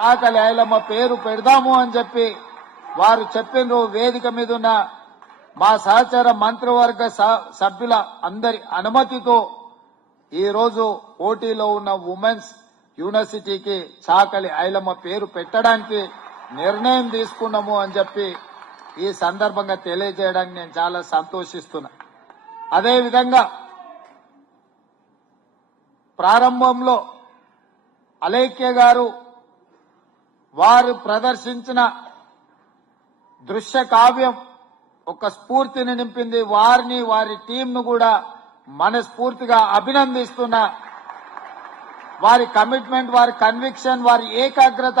చాకలి ఐలమ్మ పేరు పెడదాము అని చెప్పి వారు చెప్పిన వేదిక మీద ఉన్న మా సహచర మంత్రివర్గ సభ్యుల అందరి అనుమతితో ఈ రోజు పోటీలో ఉన్న ఉమెన్స్ యూనివర్సిటీకి చాకలి ఐలమ్మ పేరు పెట్టడానికి నిర్ణయం తీసుకున్నాము అని చెప్పి ఈ సందర్భంగా తెలియజేయడానికి నేను చాలా సంతోషిస్తున్నా. అదేవిధంగా ప్రారంభంలో అలేఖ్య గారు వారు ప్రదర్శించిన దృశ్య కావ్యం ఒక స్ఫూర్తిని నింపింది. వారిని వారి టీంను కూడా మనస్ఫూర్తిగా అభినందిస్తున్నా. వారి కమిట్మెంట్, వారి కన్విక్షన్, వారి ఏకాగ్రత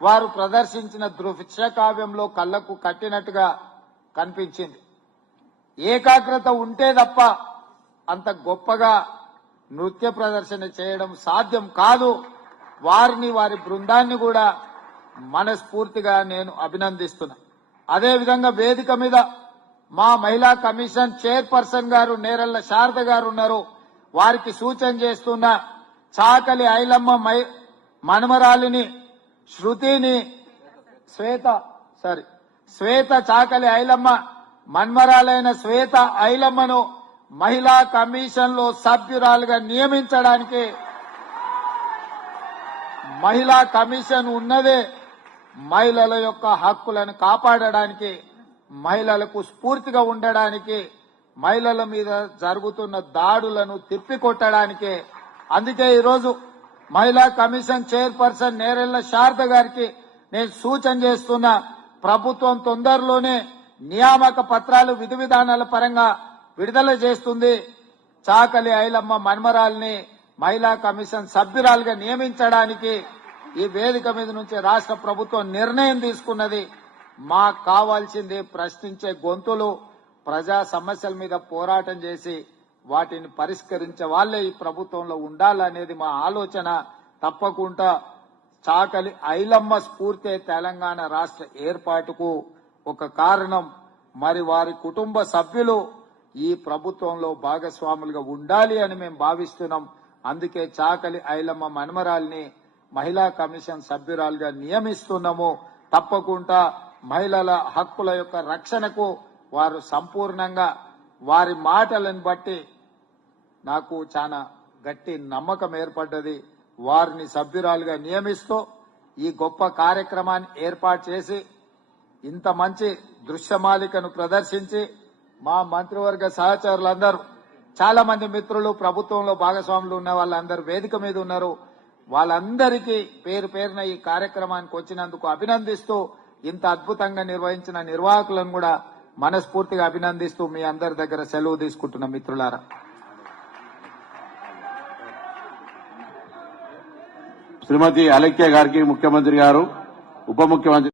వారు ప్రదర్శించిన దృశ్య కావ్యంలో కళ్లకు కట్టినట్టుగా కనిపించింది. ఏకాగ్రత ఉంటే తప్ప అంత గొప్పగా నృత్య ప్రదర్శన చేయడం సాధ్యం కాదు. వారిని వారి బృందాన్ని కూడా మనస్ఫూర్తిగా నేను అభినందిస్తున్నా. అదేవిధంగా వేదిక మీద మా మహిళా కమిషన్ చైర్పర్సన్ గారు నేరెళ్ల శారద గారు ఉన్నారు. వారికి సూచన చేస్తున్న చాకలి ఐలమ్మ మనమరాలిని శృతిని శ్వేత చాకలి ఐలమ్మ మన్మరాలైన శ్వేత ఐలమ్మను మహిళా కమిషన్ లో సభ్యురాలుగా నియమించడానికి మహిళా కమిషన్ ఉన్నదే మహిళల యొక్క హక్కులను కాపాడడానికి, మహిళలకు స్ఫూర్తిగా ఉండడానికి, మహిళల మీద జరుగుతున్న దాడులను తిప్పికొట్టడానికి. అందుకే ఈరోజు మహిళా కమిషన్ చైర్పర్సన్ నేరెళ్ల శారద గారికి నేను సూచన చేస్తున్నా. ప్రభుత్వం తొందరలోనే నియామక పత్రాలు విధి విధానాల పరంగా విడుదల చేస్తుంది. చాకలి ఐలమ్మ మన్మరాల్ని మహిళా కమిషన్ సభ్యురాలుగా నియమించడానికి ఈ వేదిక మీద నుంచి రాష్ట్ర ప్రభుత్వం నిర్ణయం తీసుకున్నది. మాకు కావాల్సింది ప్రశ్నించే గొంతులు, ప్రజా సమస్యల మీద పోరాటం చేసి వాటిని పరిష్కరించే వాళ్లే ఈ ప్రభుత్వంలో ఉండాలనేది మా ఆలోచన. తప్పకుండా చాకలి ఐలమ్మ స్ఫూర్తి తెలంగాణ రాష్ట్ర ఏర్పాటుకు ఒక కారణం. మరి వారి కుటుంబ సభ్యులు ఈ ప్రభుత్వంలో భాగస్వాములుగా ఉండాలి అని మేము భావిస్తున్నాం. అందుకే చాకలి ఐలమ్మ మన్మరాల్ని మహిళా కమిషన్ సభ్యురాలుగా నియమిస్తున్నాము. తప్పకుండా మహిళల హక్కుల యొక్క రక్షణకు వారు సంపూర్ణంగా, వారి మాటలను బట్టి నాకు చాలా గట్టి నమ్మకం ఏర్పడ్డది. వారిని సభ్యురాలుగా నియమిస్తూ ఈ గొప్ప కార్యక్రమాన్ని ఏర్పాటు చేసి ఇంత మంచి దృశ్యమాలికను ప్రదర్శించి మా మంత్రివర్గ సహచరులందరూ, చాలా మంది మిత్రులు ప్రభుత్వంలో భాగస్వాములు ఉన్న వాళ్ళందరూ వేదిక మీద ఉన్నారు. వాళ్ళందరికీ పేరు పేరున ఈ కార్యక్రమానికి వచ్చినందుకు అభినందిస్తూ, ఇంత అద్భుతంగా నిర్వహించిన నిర్వాహకులను కూడా మనస్ఫూర్తిగా అభినందిస్తూ మీ అందరి దగ్గర సెలవు తీసుకుంటున్న మిత్రులారా. శ్రీమతి అలేఖ్య గారికి ముఖ్యమంత్రి గారు, ఉప ముఖ్యమంత్రి